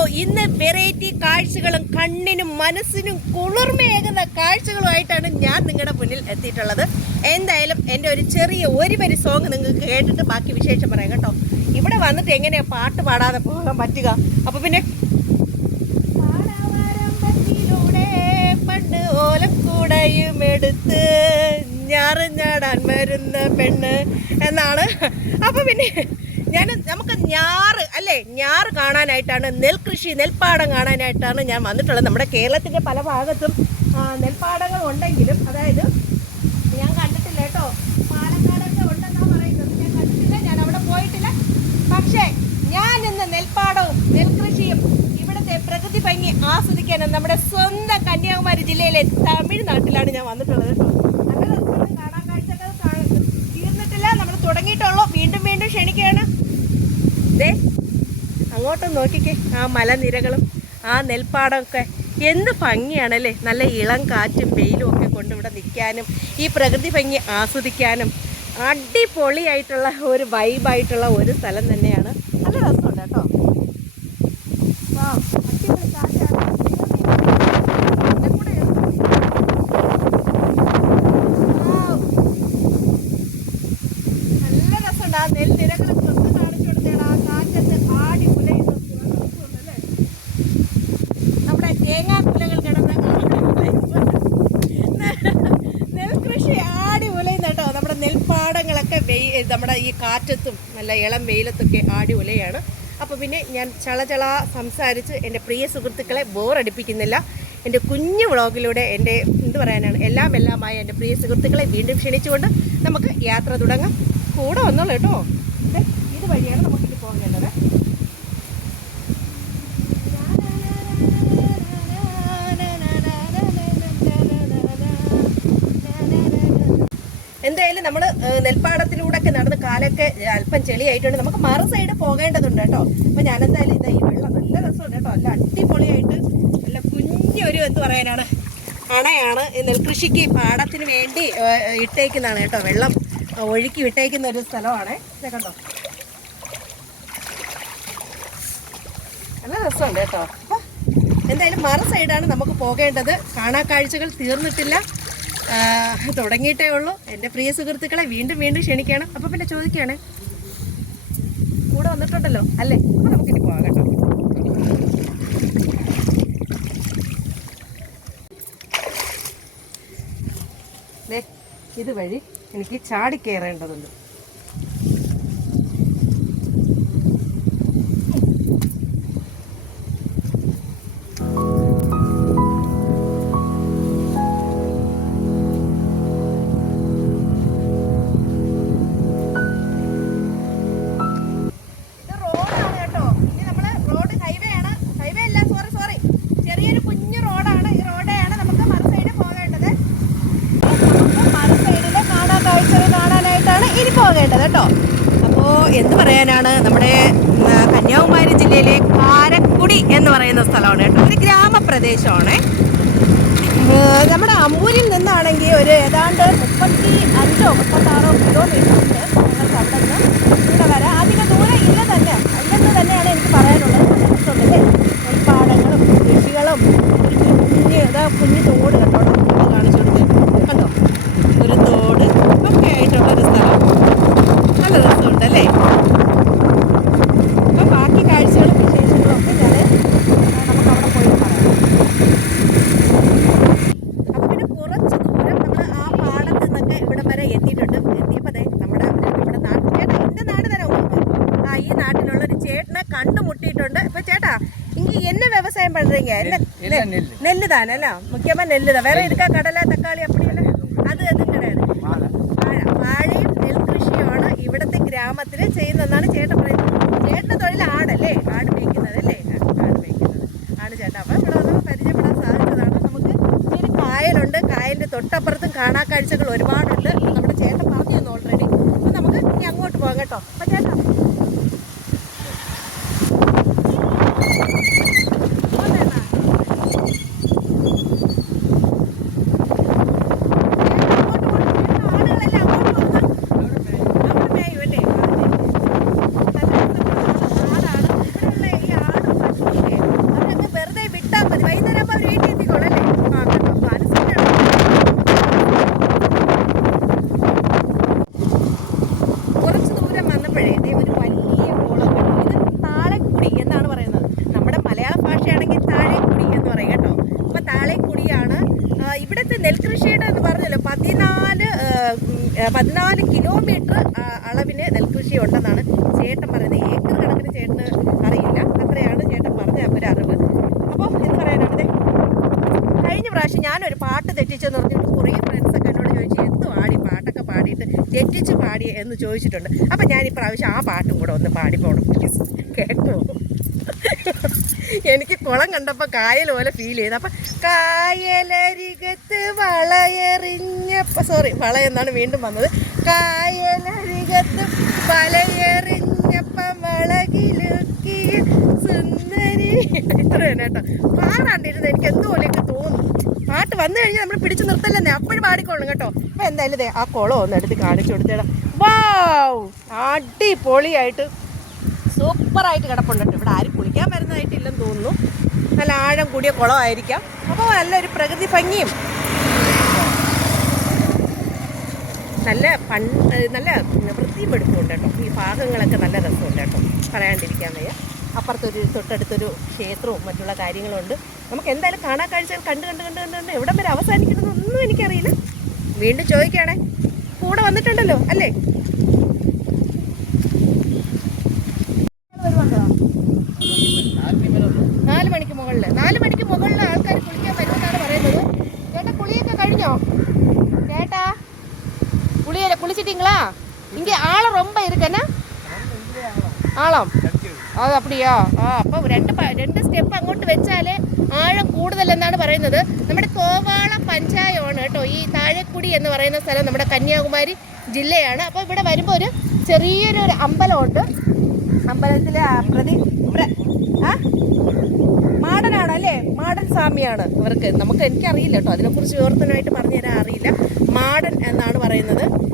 അപ്പോൾ ഇന്ന് വെറൈറ്റി കാഴ്ചകളും കണ്ണിനും മനസ്സിനും കുളിർമയേകുന്ന കാഴ്ചകളുമായിട്ടാണ് ഞാൻ നിങ്ങളുടെ മുന്നിൽ എത്തിയിട്ടുള്ളത്. എന്തായാലും എന്റെ ഒരു ചെറിയ ഒരു വരി സോങ് നിങ്ങൾക്ക് കേട്ടിട്ട് ബാക്കി വിശേഷം പറയാം കേട്ടോ. ഇവിടെ വന്നിട്ട് എങ്ങനെയാണ് പാട്ട് പാടാതെ പോകാൻ പറ്റുക? അപ്പോൾ പിന്നെ പണ്ട് എടുത്ത് ഞാറിഞ്ഞാടാൻ വരുന്ന പെണ്ണ് എന്നാണ്. അപ്പോൾ പിന്നെ ഞാൻ നമുക്ക് ഞാറ് അല്ലേ? ഞാറ് കാണാനായിട്ടാണ് നെൽകൃഷി നെൽപ്പാടം കാണാനായിട്ടാണ് ഞാൻ വന്നിട്ടുള്ളത്. നമ്മുടെ കേരളത്തിന്റെ പല ഭാഗത്തും നെൽപ്പാടങ്ങൾ ഉണ്ടെങ്കിലും അതായത് ഞാൻ കണ്ടിട്ടില്ല കേട്ടോ. പാലക്കാടൊക്കെ ഉണ്ടെന്നാ പറയുന്നത്. ഞാൻ കണ്ടിട്ടില്ല ഞാൻ അവിടെ പോയിട്ടില്ല. പക്ഷേ ഞാൻ ഇന്ന് നെൽപ്പാടവും നെൽകൃഷിയും ഇവിടുത്തെ പ്രകൃതി ഭംഗി ആസ്വദിക്കാനും നമ്മുടെ സ്വന്തം കന്യാകുമാരി ജില്ലയിലെ തമിഴ്നാട്ടിലാണ് ഞാൻ വന്നിട്ടുള്ളത് കേട്ടോ. നല്ല കാണാൻ കാഴ്ചകൾ തീർന്നിട്ടില്ല നമ്മൾ തുടങ്ങിയിട്ടുള്ളൂ. വീണ്ടും വീണ്ടും ക്ഷണിക്കുകയാണ്. ദേ അങ്ങോട്ട് നോക്കിക്കേ ആ മലനിരകളും ആ നെൽപ്പാടമൊക്കെ. എന്ത് ഭംഗിയാണല്ലേ? നല്ല ഇളം കാറ്റും വെയിലും ഒക്കെ കൊണ്ട് ഇവിടെ നിൽക്കാനും ഈ പ്രകൃതി ഭംഗി ആസ്വദിക്കാനും. അടിപൊളിയായിട്ടുള്ള ഒരു വൈബായിട്ടുള്ള ഒരു സ്ഥലം തന്നെയാണ് നല്ല രസമുണ്ട് കേട്ടോ Wow, അടിപൊളി കാറ്റാണ്. എന്നെ കൂടെ Wow. നല്ല രസമുണ്ട് ആ നെൽനിരകളൊക്കെ ഒന്ന് കാണിച്ചു കൊടുത്തേടാ ആ കാറ്റത്ത് ആടി പുലയുന്ന രസമുണ്ടല്ലേ നമ്മുടെ തേങ്ങാക്കുലകൾ കിടന്ന നെൽകൃഷി ആടി ഉലയുന്ന കേട്ടോ നമ്മുടെ നെൽപ്പാടങ്ങളൊക്കെ വെയി നമ്മുടെ ഈ കാറ്റത്തും നല്ല ഇളം വെയിലത്തൊക്കെ ആടി ഉലയാണ് അപ്പോൾ പിന്നെ ഞാൻ ചളചള സംസാരിച്ച് എന്റെ പ്രിയ സുഹൃത്തുക്കളെ ബോറടിപ്പിക്കുന്നില്ല. എന്റെ കുഞ്ഞു വ്ളോഗിലൂടെ എന്റെ എന്ത് പറയാനാണ് എല്ലാം എല്ലാമായ എന്റെ പ്രിയ സുഹൃത്തുക്കളെ വീണ്ടും ക്ഷണിച്ചുകൊണ്ട് നമുക്ക് യാത്ര തുടങ്ങാം. കൂടെ വന്നോളൂ കേട്ടോ. ഇത് വഴിയാണ് നമുക്കിനി നമ്മൾ നെൽപ്പാടത്തിലൂടെ ഒക്കെ നടന്ന് കാലൊക്കെ അല്പം ചെളിയായിട്ടുണ്ട്. നമുക്ക് മറു സൈഡ് പോകേണ്ടതുണ്ട് കേട്ടോ. അപ്പൊ ഞാൻ എന്തായാലും ഇതാ ഈ വെള്ളം നല്ല രസമുണ്ട് കേട്ടോ. നല്ല അടിപൊളിയായിട്ട് നല്ല കുഞ്ഞൊരു എന്ത് പറയാനാണ്? അണയാണ് നെൽകൃഷിക്ക് പാടത്തിന് വേണ്ടി ഇട്ടേക്കുന്നതാണ് കേട്ടോ. വെള്ളം ഒഴുക്കി വിട്ടേക്കുന്ന ഒരു സ്ഥലമാണ്. കണ്ടോ? നല്ല രസമുണ്ട് കേട്ടോ. എന്തായാലും മറു സൈഡാണ് നമുക്ക് പോകേണ്ടത്. കാണാ കാഴ്ചകൾ തീർന്നിട്ടില്ല. തുടങ്ങിയിട്ടേ ഉള്ളൂ. എന്റെ പ്രിയ സുഹൃത്തുക്കളെ വീണ്ടും വീണ്ടും ക്ഷണിക്കണം. അപ്പൊ പിന്നെ ചോദിക്കുകയാണ്. കൂടെ വന്നിട്ടുണ്ടല്ലോ അല്ലേ? അപ്പൊ നമുക്കിനി പോകാം കേട്ടോ. ദേ, ഇതുവഴി എനിക്ക് ചാടി കയറേണ്ടതുണ്ട്. പോകേണ്ടത് കേട്ടോ. അപ്പോൾ എന്ത് പറയാനാണ്? നമ്മുടെ കന്യാകുമാരി ജില്ലയിലെ കാരക്കുടി എന്ന് പറയുന്ന സ്ഥലമാണ് കേട്ടോ. ഒരു ഗ്രാമപ്രദേശമാണ്. നമ്മുടെ അമ്പൂരിൽ നിന്നാണെങ്കിൽ ഒരു ഏതാണ്ട് മുപ്പത്തി അഞ്ചോ മുപ്പത്താറോ കിലോമീറ്റർ ഉണ്ട് ഞങ്ങൾക്ക് അവിടെ നിന്ന് ഇവിടെ വരാം അധികം ദൂരം ഇല്ല തന്നെ. ഇല്ലെന്ന് തന്നെയാണ് എനിക്ക് പറയാനുള്ളത്. നെൽപ്പാടങ്ങളും കൃഷികളും കുഞ്ഞ് ഇതാ കുഞ്ഞു തോട് കണ്ടോ நெல் நெல்லு தானே இல்ல முக்கியமா நெல்லு தான் வேற இருக்கா கடலை தக்காளி அப்படியெல்லாம் അത് അതും கிடையாது வாழை വാഴ വാഴയും നെൽകൃഷിയുമാണ് ഇവിടുത്തെ ഗ്രാമത്തിൽ ചെയ്യുന്നതെന്നാണ് ചേട്ടൻ പറയുന്നത് ചേട്ടൻ്റെ തൊഴിൽ ആടല്ലേ ആട് മേയ്ക്കുന്നത് അല്ലേ ആ, ആട് മേയ്ക്കുന്നത് ആണ് ചേട്ടാ അപ്പം ഇവിടെ വന്നപ്പോൾ പരിചയപ്പെടാൻ സാധിച്ചതാണ് നമുക്ക് ഈ ഒരു കായലുണ്ട് കായലിൻ്റെ തൊട്ടപ്പുറത്തും കാണാ കാഴ്ചകൾ പതിനാല് കിലോമീറ്റർ അളവിന് നെൽകൃഷി ഉണ്ടെന്നാണ് ചേട്ടൻ പറയുന്നത്. ഏക്കർ കണക്കിന് ചേട്ടന് അറിയില്ല. അത്രയാണ് ചേട്ടൻ പറഞ്ഞ ഒരു അറിവ്. അപ്പോൾ എന്ന് പറയാനാണ് കഴിഞ്ഞ പ്രാവശ്യം ഞാനൊരു പാട്ട് തെറ്റിച്ചെന്ന് പറഞ്ഞിട്ട് കുറേ ഫ്രണ്ട്സൊക്കെ എന്നോട് ചോദിച്ചു എന്ത് പാടി പാട്ടൊക്കെ പാടിയിട്ട് തെറ്റിച്ച് പാടി എന്ന് ചോദിച്ചിട്ടുണ്ട്. അപ്പം ഞാൻ ഇപ്രാവശ്യം പ്രാവശ്യം ആ പാട്ടും കൂടെ ഒന്ന് പാടി പോകണം പ്ലീസ് കേട്ടോ? എനിക്ക് കുളം കണ്ടപ്പോൾ കായൽ പോലെ ഫീൽ ചെയ്തു. അപ്പം കായലരികത്ത് വളയെറിഞ്ഞപ്പോൾ സോറി വള എന്നാണ് വീണ്ടും വന്നത്. കായലരികത്ത് വളയെറിഞ്ഞപ്പം വളകിലുക്കിയ സുന്ദരി. ഇത്ര തന്നെ കേട്ടോ. പാടാണ്ടിരുന്നത് എനിക്ക് എന്തുപോലെയൊക്കെ തോന്നുന്നു പാട്ട് വന്നു കഴിഞ്ഞാൽ നമ്മൾ പിടിച്ചു നിർത്തല്ലെന്നേ അപ്പോഴും പാടിക്കൊള്ളും കേട്ടോ. അപ്പം എന്തായാലും ആ കുളം ഒന്ന് എടുത്ത് കാണിച്ചു കൊടുത്തേടാ. വാവ് അടിപൊളിയായിട്ട് സൂപ്പറായിട്ട് കിടപ്പുണ്ട്. ഇവിടെ ആരും കുളിക്കാൻ വരുന്നതായിട്ടില്ലെന്ന് തോന്നുന്നു. നല്ല ആഴം കൂടിയ കുളമായിരിക്കാം. അപ്പോൾ നല്ലൊരു പ്രകൃതി ഭംഗിയും. നല്ല പൺ നല്ല വൃത്തിയും എടുപ്പുണ്ട് കേട്ടോ. ഈ ഭാഗങ്ങളൊക്കെ നല്ല രസമുണ്ട് കേട്ടോ. പറയാണ്ടിരിക്കാൻ വയ്യ. അപ്പുറത്തൊരു തൊട്ടടുത്തൊരു ക്ഷേത്രവും മറ്റുള്ള കാര്യങ്ങളുണ്ട്. നമുക്ക് എന്തായാലും കാണാൻ കാഴ്ചകൾ കണ്ട് കണ്ട് കണ്ട് കണ്ട് കണ്ട് എവിടം വരെ അവസാനിക്കണമെന്നൊന്നും എനിക്കറിയില്ല. വീണ്ടും ചോദിക്കുകയാണെ. കൂടെ വന്നിട്ടുണ്ടല്ലോ അല്ലേ? അത് അപ്പടിയാ? ആ അപ്പം രണ്ട് രണ്ട് സ്റ്റെപ്പ് അങ്ങോട്ട് വെച്ചാലേ ആഴം കൂടുതലെന്നാണ് പറയുന്നത്. നമ്മുടെ കോവാള പഞ്ചായമാണ് കേട്ടോ. ഈ താഴെക്കുടി എന്ന് പറയുന്ന സ്ഥലം നമ്മുടെ കന്യാകുമാരി ജില്ലയാണ്. അപ്പോൾ ഇവിടെ വരുമ്പോൾ ഒരു ചെറിയൊരു ഒരു അമ്പലമുണ്ട്. അമ്പലത്തിലെ പ്രതി പ്ര- ആ? മാടനാണ് അല്ലേ? മാടൻ സ്വാമിയാണ് ഇവർക്ക്. നമുക്ക് എനിക്കറിയില്ല കേട്ടോ. അതിനെക്കുറിച്ച് വിവർത്തനമായിട്ട് പറഞ്ഞു തരാൻ അറിയില്ല. മാടൻ എന്നാണ് പറയുന്നത്.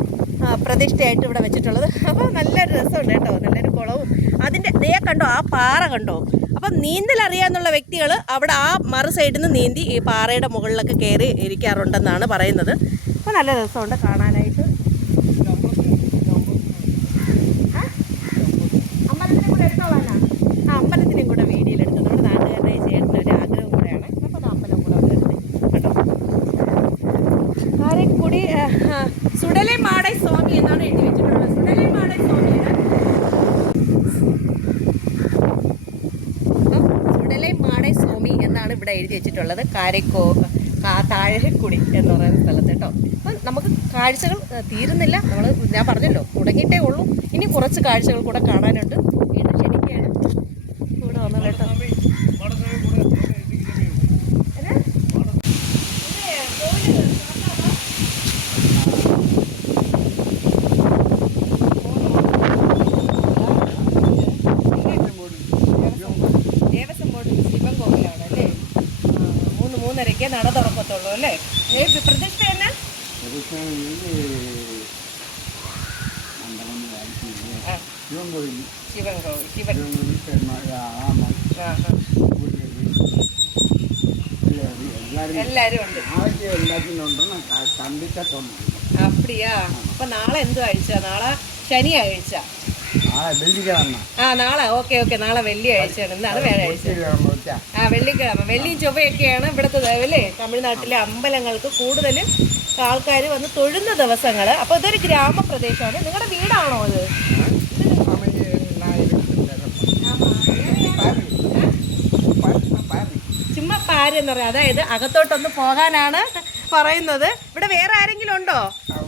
പ്രതിഷ്ഠയായിട്ട് ഇവിടെ വെച്ചിട്ടുള്ളത്. അപ്പോൾ നല്ലൊരു രസമുണ്ട് കേട്ടോ. നല്ലൊരു കുളവും അതിന്റെ ദേ കണ്ടോ ആ പാറ കണ്ടോ? അപ്പം നീന്തൽ അറിയാന്നുള്ള വ്യക്തികൾ അവിടെ ആ മറു സൈഡിൽ നിന്ന് നീന്തി ഈ പാറയുടെ മുകളിലൊക്കെ കയറി ഇരിക്കാറുണ്ടെന്നാണ് പറയുന്നത്. അപ്പോൾ നല്ല രസമുണ്ട് കാണാനായിട്ട്. സുടലെ മാടൈ സ്വാമി എന്നാണ് എഴുതി വെച്ചിട്ടുള്ളത്. സുടലെ മാടൈ സ്വാമിയുടെ അപ്പം സുടലെ മാടൈ സ്വാമി എന്നാണ് ഇവിടെ എഴുതി വെച്ചിട്ടുള്ളത് കാരക്കോ താഴെക്കുടി എന്ന് പറയുന്ന സ്ഥലത്ത് കേട്ടോ. അപ്പം നമുക്ക് കാഴ്ചകൾ തീരുന്നില്ല. നമ്മൾ ഞാൻ പറഞ്ഞല്ലോ തുടങ്ങിയിട്ടേ ഉള്ളൂ. ഇനി കുറച്ച് കാഴ്ചകൾ കൂടെ കാണാനുണ്ട് വീണ്ടും ക്ഷണിക്കുകയാണ് കൂടെ വന്നു കേട്ടോ എന്നാ? ഇല്ലേ, കോവിൽ നോക്കാമോ? ദേവസ്വം ബോർഡ് ശിവൻ കോവിലാണ് അല്ലേ ആ, മൂന്ന് മൂന്നരയ്ക്ക് നട തുറക്കത്തുള്ളൂ അല്ലേ ഏ, പ്രതിഷ്ഠ എന്നാ ആ, ശിവൻ കോവിൽ ശിവൻ ആ, ആ. എല്ലാരും ഉണ്ട് അപ്പടിയാ അപ്പൊ നാളെ എന്ത് ആഴ്ച നാളെ ശനിയാഴ്ച ആ നാളെ. Okay okay. നാളെ വെള്ളിയാഴ്ചയാണ്. ഇന്നാണ് വ്യാഴാഴ്ച ആ വെള്ളിക്കിഴമ. വെള്ളിയും ചൊവ്വയൊക്കെയാണ് ഇവിടുത്തെ അല്ലേ? തമിഴ്നാട്ടിലെ അമ്പലങ്ങൾക്ക് കൂടുതൽ ആൾക്കാർ വന്ന് തൊഴുന്ന ദിവസങ്ങൾ അപ്പോൾ ഇതൊരു ഗ്രാമപ്രദേശമാണ്. നിങ്ങളുടെ വീടാണോ അത് ചുമ്മാ പാര് എന്ന് പറയാം. അതായത് അകത്തോട്ടൊന്ന് പോകാനാണ് പറയുന്നത്. ഇവിടെ വേറെ ആരെങ്കിലും ഉണ്ടോ? ആ-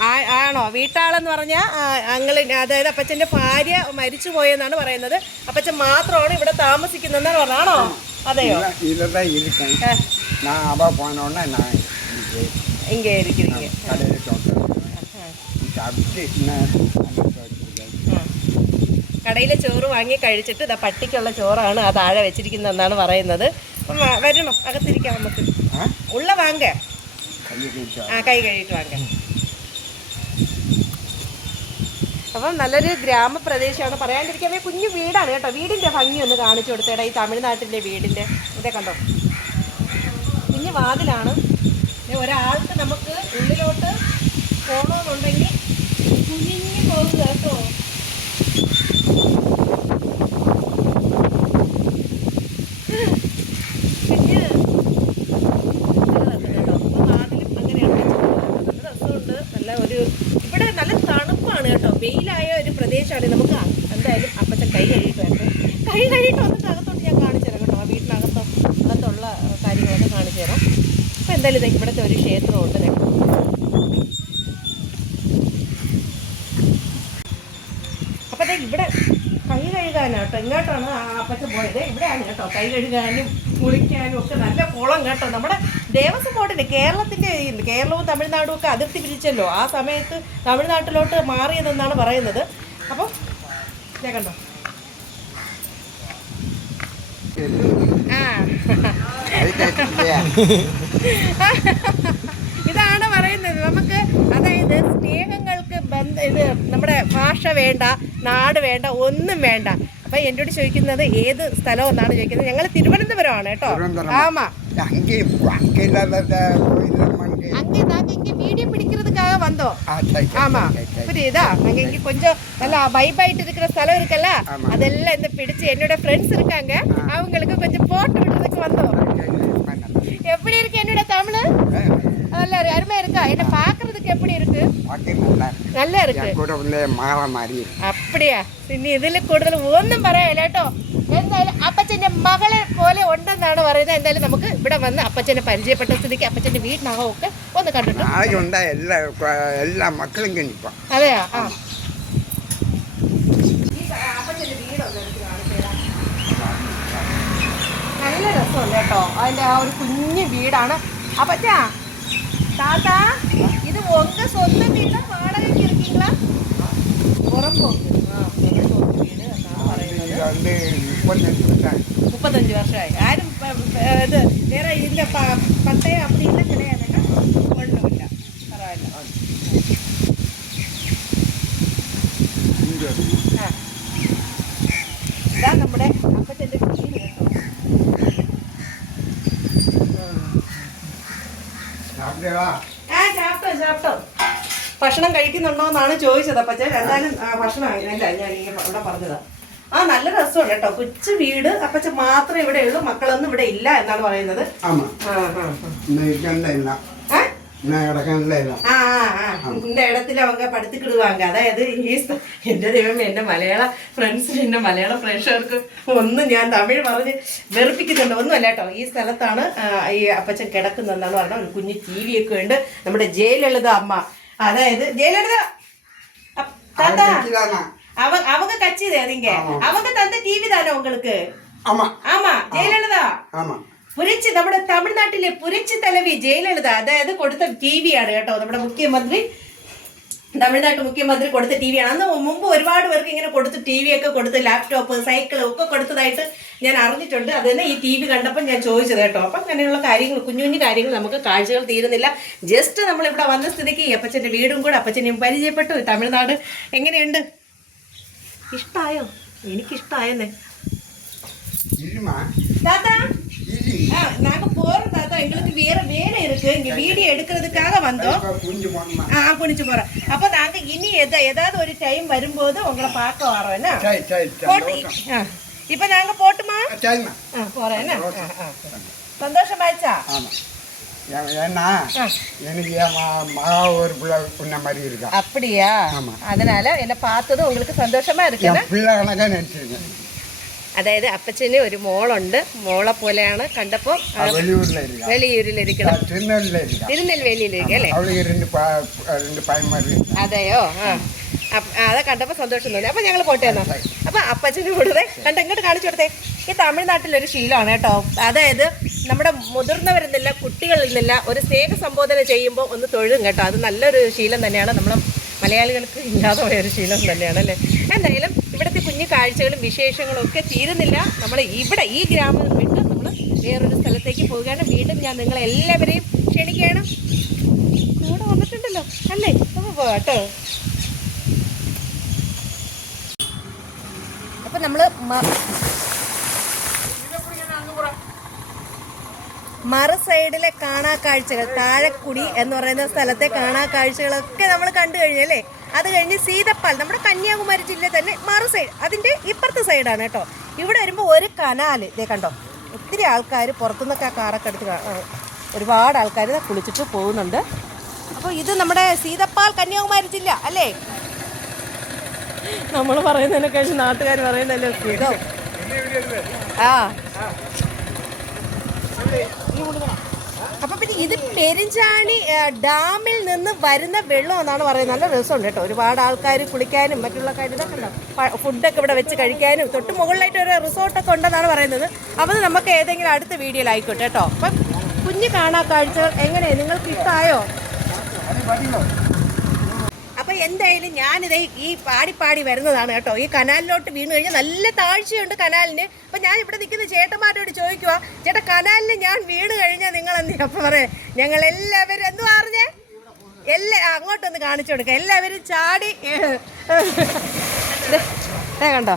ആണോ? വീട്ടാളെന്ന് പറഞ്ഞാൽ അങ്ങളി അതായത് അപ്പച്ചന്റെ ഭാര്യ മരിച്ചു പോയെന്നാണ് പറയുന്നത്. അപ്പച്ചൻ മാത്രമാണ് ഇവിടെ താമസിക്കുന്നതെന്നാണ് പറഞ്ഞാണോ അതെയോ? കടയിലെ ചോറ് വാങ്ങി കഴിച്ചിട്ട് ഇതാ പട്ടിക്കുള്ള ചോറാണ് ആ താഴെ വെച്ചിരിക്കുന്നതെന്നാണ് പറയുന്നത്. വരണം? അകത്തിരിക്കാം നമുക്ക്. ഉള്ള വാങ്ങ. ആ കൈ കഴുകിയിട്ട് വാങ്ങാം. അപ്പം നല്ലൊരു ഗ്രാമപ്രദേശമാണ്. പറയാണ്ടിരിക്കാതെ കുഞ്ഞു വീടാണ് കേട്ടോ. വീടിന്റെ ഭംഗി ഒന്ന് കാണിച്ചു കൊടുത്തേടാ ഈ തമിഴ്നാട്ടിന്റെ വീടിന്റെ. ഇതേ കണ്ടോ? കുഞ്ഞു വാതിലാണ്. ഒരാൾക്ക് നമുക്ക് ഉള്ളിലോട്ട് പോകണമെന്നുണ്ടെങ്കിൽ കുഞ്ഞു പോകുക കേട്ടോ കുഞ്ഞ് നല്ല രസം കേട്ടോ. അപ്പൊ വാതിലും അങ്ങനെയാണ് വെച്ചിട്ടുള്ളത്. നല്ല രസം. എന്തായാലും ദേ ഇവിടുത്തെ ഒരു ക്ഷേത്രമുണ്ട് ദേ. അപ്പൊ ദേ ഇവിടെ കൈ കഴുകാനാണ് കേട്ടോ. ഇങ്ങോട്ടാണ് ആ അപ്പച്ചൻ പോയത് ഇവിടെയാണ് കേട്ടോ. കൈ കഴുകാനും കുളിക്കാനും ഒക്കെ നല്ല കുളം കേട്ടോ. നമ്മുടെ ദേവസ്വം ബോർഡിന് കേരളത്തിന്റെ കേരളവും തമിഴ്നാടും ഒക്കെ അതിർത്തി പിരിച്ചല്ലോ. ആ സമയത്ത് തമിഴ്നാട്ടിലോട്ട് മാറിയതെന്നാണ് പറയുന്നത്. അപ്പം ഞാൻ ഇതാണ് പറയുന്നത്. നമുക്ക് അതായത് സ്നേഹങ്ങൾക്ക് ബന്ധ ഇത് നമ്മുടെ ഭാഷ വേണ്ട നാട് വേണ്ട ഒന്നും വേണ്ട. അപ്പൊ എന്നോട് ചോദിക്കുന്നത് ഏത് സ്ഥലം എന്നാണ് ചോദിക്കുന്നത് ഞങ്ങൾ തിരുവനന്തപുരമാണ് കേട്ടോ തിരുവനന്തപുരം. ആമാ அங்கே அங்கே இல்லாத கோயிலம்மா அங்கே அங்கே நாங்க இங்க வீடியோ பிடிக்கிறதுக்காக வந்தோம் ஆ சரி சரி, ஆமா சரி, சரி. புரியுதா நாங்க இங்க கொஞ்சம் நல்லா வைபாயிட்டு இருக்கிற ஸ்தலம் இருக்குல்ல ஆமா. அதெல்லாம் இந்த பிடிச்சு என்னோட ஃப்ரெண்ட்ஸ் இருக்காங்க அவங்களுக்கு கொஞ்சம் போட்டு விடுறதுக்கு வந்தோம் எப்படி இருக்கு என்னோட தமிழ் நல்ல ஒரு அருமையா இருக்கா என்ன பாக்குறதுக்கு எப்படி இருக்கு பாட்டு நல்லா இருக்கு. நல்லா இருக்கு என் கூட வந்து മാറ മാറി അപ്പടിയാ പിന്നെ ഇതിൽ കൂടുതൽ ഒന്നും പറയാനില്ല കേട്ടോ എന്തായാലും അപ്പച്ചന്റെ മകളെ പോലെ ഉണ്ടെന്നാണ് പറയുന്നത് എന്തായാലും നമുക്ക് ഇവിടെ വന്ന് അപ്പച്ചനെ പരിചയപ്പെട്ട സ്ഥിതിക്ക് അപ്പച്ചന്റെ വീടിനകം ഒക്കെ ഒന്ന് കണ്ടിട്ട് നാളെ ഉണ്ടാ എല്ലാ എല്ലാ മക്കളും കണിപ്പാ അതെയാ ആ ഈ അപ്പച്ചന്റെ വീടൊന്ന് എടുത്ത് കാണിച്ചുതരാം. നല്ല രസമുണ്ട് കേട്ടോ അതിന്റെ ആ ഒരു കുഞ്ഞു വീടാണ് അപ്പച്ചാ தாத்தா இது உங்க சொந்த வீட்டுல வாடகைக்கு இருக்கீங்களா? புறம்போக்கு முப்பத்தஞ்சு வருஷம் ஆயிரம் இது வேற இந்த பட்டையை அப்படி ഭക്ഷണം കഴിക്കുന്നുണ്ടോ എന്നാണ് ചോദിച്ചത്. അപ്പം എന്തായാലും ഭക്ഷണം അല്ല ഞാൻ ഈ ഇവിടെ പറഞ്ഞത്. ആ നല്ല രസമാണ് കേട്ടോ. കൊച്ചു വീട് അപ്പച്ച മാത്രമേ ഇവിടെ ഉള്ളൂ മക്കളൊന്നും ഇവിടെ ഇല്ല എന്നാണ് പറയുന്നത്. എന്റെ ഇടത്തിൽ അവങ്ക പഠിത്തിക്കിടുവാങ്ക അതായത് ഈ എന്റെ ദൈവം എന്റെ മലയാള ഫ്രണ്ട്സിന് എന്റെ മലയാള പ്രേക്ഷകർക്ക് ഒന്നും ഞാൻ തമിഴ് പറഞ്ഞ് വെറുപ്പിക്കുന്നുണ്ട്. ഒന്നുമല്ല കേട്ടോ. ഈ സ്ഥലത്താണ് ഈ അപ്പച്ചൻ കിടക്കുന്നതെന്നാണ് പറഞ്ഞത്. ഒരു കുഞ്ഞ് ടി വി ഒക്കെ ഉണ്ട്. നമ്മുടെ ജയലളിത അമ്മ. அதாவது ஜெயலலிதா தாத்தா அவங்க அவங்க கட்சி நீங்க அவங்க தந்த டிவி தானே உங்களுக்கு ஆமா ஆமா ஜெயலலிதா ஆமா പുരച്ച് നമ്മുടെ തമിഴ്നാട്ടിലെ പുരച്ച് തലവി ജയലളിത അതായത് കൊടുത്ത ടി വിയാണ് കേട്ടോ നമ്മുടെ മുഖ്യമന്ത്രി തമിഴ്നാട് മുഖ്യമന്ത്രി കൊടുത്ത ടി വിയാണ് അന്ന് മുമ്പ് ഒരുപാട് പേർക്ക് ഇങ്ങനെ കൊടുത്ത് ടി വി ഒക്കെ കൊടുത്ത് ലാപ്ടോപ്പ് സൈക്കിൾ ഒക്കെ കൊടുത്തതായിട്ട് ഞാൻ അറിഞ്ഞിട്ടുണ്ട്. അത് തന്നെ ഈ ടി വി കണ്ടപ്പോൾ ഞാൻ ചോദിച്ചത് കേട്ടോ. അപ്പം അങ്ങനെയുള്ള കാര്യങ്ങൾ കുഞ്ഞു കുഞ്ഞു കാര്യങ്ങൾ നമുക്ക് കാഴ്ചകൾ തീരുന്നില്ല. ജസ്റ്റ് നമ്മളിവിടെ വന്ന സ്ഥിതിക്ക് അപ്പച്ചന്റെ വീടും കൂടെ അപ്പച്ചനെയും പരിചയപ്പെട്ടു. തമിഴ്നാട് എങ്ങനെയുണ്ട്? ഇഷ്ടമായോ എനിക്കിഷ്ടമായെന്നേ താത്താ? நாங்க போறோம் தாத்தா எங்களுக்கு வேற வேலை இருக்கு. இங்க வீடியோ எடுக்கிறதுக்காக வந்தோம். ஆ குனிச்சு போறோம். அப்ப நாங்க இனி எத ஏதாவது ஒரு டைம் வரும்போது உங்களை பார்க்க வரோம் இப்ப நாங்க போட்டுமா? போறோம் என்ன? சந்தோஷமாயிச்சா ஏன்னா எனக்கு என் மகா ஒரு பிள்ளை உன்ன மாதிரி இருக்கா. அப்படியா? அதனால என்ன பார்த்ததும் உங்களுக்கு சந்தோஷமா இருக்கு பிள்ளை கணக்கா நினைச்சிருக்கேன். അതായത് അപ്പച്ചന് ഒരു മോളുണ്ട്. മോളെ പോലെയാണ്. കണ്ടപ്പോൾ അല്ലേ? അതെയോ? ആ. അതെ കണ്ടപ്പോൾ സന്തോഷം തോന്നി. അപ്പോൾ ഞങ്ങൾ പോട്ടെ അപ്പൊ അപ്പോൾ അപ്പച്ചന് കൂടുതൽ കണ്ട് ഇങ്ങോട്ട് കാണിച്ചു കൊടുത്തേ. ഈ തമിഴ്നാട്ടിലൊരു ശീലമാണ് കേട്ടോ. അതായത് നമ്മുടെ മുതിർന്നവരിൽ നിന്നില്ല കുട്ടികളിൽ നിന്നില്ല ഒരു സ്നേഹ സംബോധന ചെയ്യുമ്പോൾ ഒന്ന് തൊഴിലും കേട്ടോ. അത് നല്ലൊരു ശീലം തന്നെയാണ്. നമ്മുടെ മലയാളികൾക്ക് ഇല്ലാതെ പോയ ഒരു ശീലം തന്നെയാണ് അല്ലേ? എന്തായാലും കുഞ്ഞു കാഴ്ചകളും വിശേഷങ്ങളും ഒക്കെ തീരുന്നില്ല. നമ്മൾ ഇവിടെ ഈ ഗ്രാമം വിട്ട് നമ്മൾ വേറൊരു സ്ഥലത്തേക്ക് പോവുകയാണ്. വീണ്ടും ഞാൻ നിങ്ങളെ എല്ലാവരെയും ക്ഷണിക്കണം കൂടെ വന്നിട്ടുണ്ടല്ലോ അല്ലേ? അപ്പോൾ പോവാട്ടോ അപ്പൊ നമ്മൾ മറു സൈഡിലെ കാണാ കാഴ്ചകൾ താഴെക്കുടി എന്ന് പറയുന്ന സ്ഥലത്തെ കാണാ കാഴ്ചകളൊക്കെ നമ്മൾ കണ്ടു കഴിഞ്ഞല്ലേ അത് കഴിഞ്ഞ് സീതപ്പാൽ നമ്മുടെ കന്യാകുമാരി ജില്ല തന്നെ മറു സൈഡ് അതിന്റെ ഇപ്പുറത്തെ സൈഡാണ് കേട്ടോ. ഇവിടെ വരുമ്പോൾ ഒരു കനാൽ ഇതേ കണ്ടോ? ഒത്തിരി ആൾക്കാർ പുറത്തുനിന്നൊക്കെ ആ കാറൊക്കെ എടുത്ത് ഒരുപാട് ആൾക്കാർ കുളിച്ചിട്ട് പോകുന്നുണ്ട്. അപ്പോൾ ഇത് നമ്മുടെ സീതപ്പാൽ കന്യാകുമാരി ജില്ല അല്ലേ? നമ്മൾ പറയുന്നതിനൊക്കെ നാട്ടുകാർ പറയുന്നതല്ലേ സുഖം ആ. അപ്പൊ പിന്നെ ഇത് പെരിഞ്ചാണി ഡാമിൽ നിന്ന് വരുന്ന വെള്ളം എന്നാണ് പറയുന്നത്. നല്ല രസമുണ്ട് കേട്ടോ. ഒരുപാട് ആൾക്കാർ കുളിക്കാനും മറ്റുള്ള കാര്യങ്ങളൊക്കെ ഫുഡൊക്കെ ഇവിടെ വെച്ച് കഴിക്കാനും തൊട്ട് മുകളിലായിട്ട് ഒരു റിസോർട്ടൊക്കെ ഉണ്ടെന്നാണ് പറയുന്നത്. അപ്പോൾ നമുക്ക് ഏതെങ്കിലും അടുത്ത വീഡിയോയിൽ ആയിക്കോട്ടെ കേട്ടോ. അപ്പം കുഞ്ഞ് കാണാ കാഴ്ചകൾ എങ്ങനെയാണ് നിങ്ങൾക്ക് ഇഷ്ടമായോ എന്തായാലും ഞാനിത് ഈ പാടി പാടി വരുന്നതാണ് കേട്ടോ. ഈ കനാലിലോട്ട് വീണ് കഴിഞ്ഞാൽ നല്ല താഴ്ചയുണ്ട് കനാലിന്. അപ്പം ഞാൻ ഇവിടെ നിൽക്കുന്ന ചേട്ടന്മാരോട് ചോദിക്കുക ചേട്ടാ കനാലിന് ഞാൻ വീണ് കഴിഞ്ഞാൽ നിങ്ങൾ എന്ത് അപ്പം പറയാം ഞങ്ങൾ എല്ലാവരും എന്ത് പറഞ്ഞേ? എല്ലാ അങ്ങോട്ടൊന്ന് കാണിച്ചു കൊടുക്കുക എല്ലാവരും ചാടി കണ്ടോ?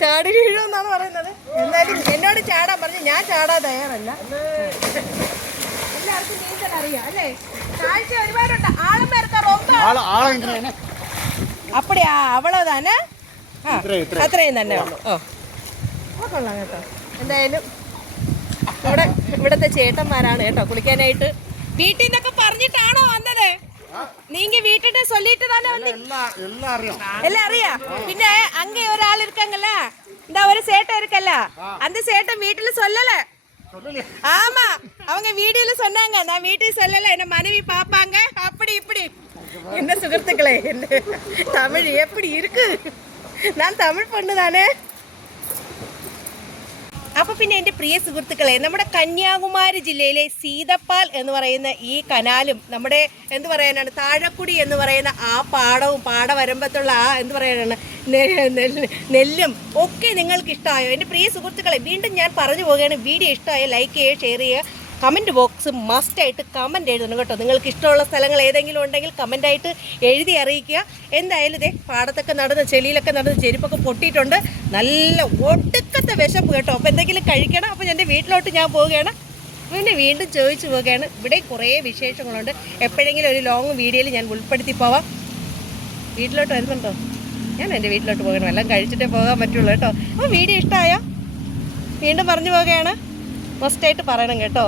ചാടി വീഴുമെന്നാണ് പറയുന്നത്. എന്തായാലും എന്നോട് ചാടാൻ പറഞ്ഞു. ഞാൻ ചാടാൻ തയ്യാറല്ല. എല്ലാവർക്കും നീന്തൽ അറിയാം അല്ലേ? കാഴ്ച അപ്പടിയാ അവളോ തന്നെ. അത്രയും തന്നെ ഓ. എന്തായാലും ഇവിടെ ഇവിടത്തെ ചേട്ടന്മാരാണ് കേട്ടോ കുളിക്കാനായിട്ട്. വീട്ടിൽ നിന്നൊക്കെ പറഞ്ഞിട്ടാണോ വന്നത്? നീങ്ക വീട്ടിട്ട് ചൊല്ലിട്ട് തന്നെ എല്ലാം അറിയാ. പിന്നെ അങ്ങേ ഒരാൾ ഇരിക്കങ്ങല്ല എന്താ ഒരു ചേട്ടൻ ഇരിക്കല്ല. അന്ത് ചേട്ടൻ വീട്ടിൽ ചൊല്ലലേ. ஆமா அவங்க வீடியோல சொன்னாங்க. நான் வீட்டுக்கு சொல்லல என்ன மனைவி பாப்பாங்க? அப்படி இப்படி. என்ன சுகத்துக்களே என்ன? தமிழ் எப்படி இருக்கு? நான் தமிழ் பொண்ணு தானே അപ്പൊ പിന്നെ എന്റെ പ്രിയ സുഹൃത്തുക്കളെ നമ്മുടെ കന്യാകുമാരി ജില്ലയിലെ സീതപ്പാൽ എന്ന് പറയുന്ന ഈ കനാലും നമ്മുടെ എന്ത് പറയാനാണ് താഴക്കുടി എന്ന് പറയുന്ന ആ പാടവും പാട പാടവരമ്പത്തുള്ള ആ എന്ത് പറയാനാണ് നെല്ലും ഒക്കെ നിങ്ങൾക്ക് ഇഷ്ടമായോ എന്റെ പ്രിയ സുഹൃത്തുക്കളെ വീണ്ടും ഞാൻ പറഞ്ഞു പോവുകയാണ്. വീഡിയോ ഇഷ്ടമായ ലൈക്ക് ചെയ്യുക ഷെയർ ചെയ്യുക. കമന്റ് ബോക്സ് മസ്റ്റായിട്ട് കമന്റ് എഴുതണം കേട്ടോ. നിങ്ങൾക്ക് ഇഷ്ടമുള്ള സ്ഥലങ്ങൾ ഏതെങ്കിലും ഉണ്ടെങ്കിൽ കമന്റായിട്ട് എഴുതി അറിയിക്കുക. എന്തായാലും ഇതേ പാടത്തൊക്കെ നടന്ന് ചെളിയിലൊക്കെ നടന്ന് ചെരുപ്പൊക്കെ പൊട്ടിയിട്ടുണ്ട്. നല്ല ഒടുക്കത്തെ വിശപ്പ് കേട്ടോ. അപ്പോൾ എന്തെങ്കിലും കഴിക്കണം. അപ്പോൾ എന്റെ വീട്ടിലോട്ട് ഞാൻ പോവുകയാണ്. പിന്നെ വീണ്ടും ചോദിച്ചു പോവുകയാണ്. ഇവിടെ കുറേ വിശേഷങ്ങളുണ്ട്. എപ്പോഴെങ്കിലും ഒരു ലോങ് വീഡിയോയിൽ ഞാൻ ഉൾപ്പെടുത്തി പോവാം. വീട്ടിലോട്ട് വരുന്നുണ്ടോ? ഞാൻ എന്റെ വീട്ടിലോട്ട് പോകണം. എല്ലാം കഴിച്ചിട്ടേ പോകാൻ പറ്റുള്ളൂ കേട്ടോ. അപ്പോൾ വീഡിയോ ഇഷ്ടമായോ? വീണ്ടും പറഞ്ഞു പോവുകയാണ്. മസ്റ്റായിട്ട് പറയണം കേട്ടോ.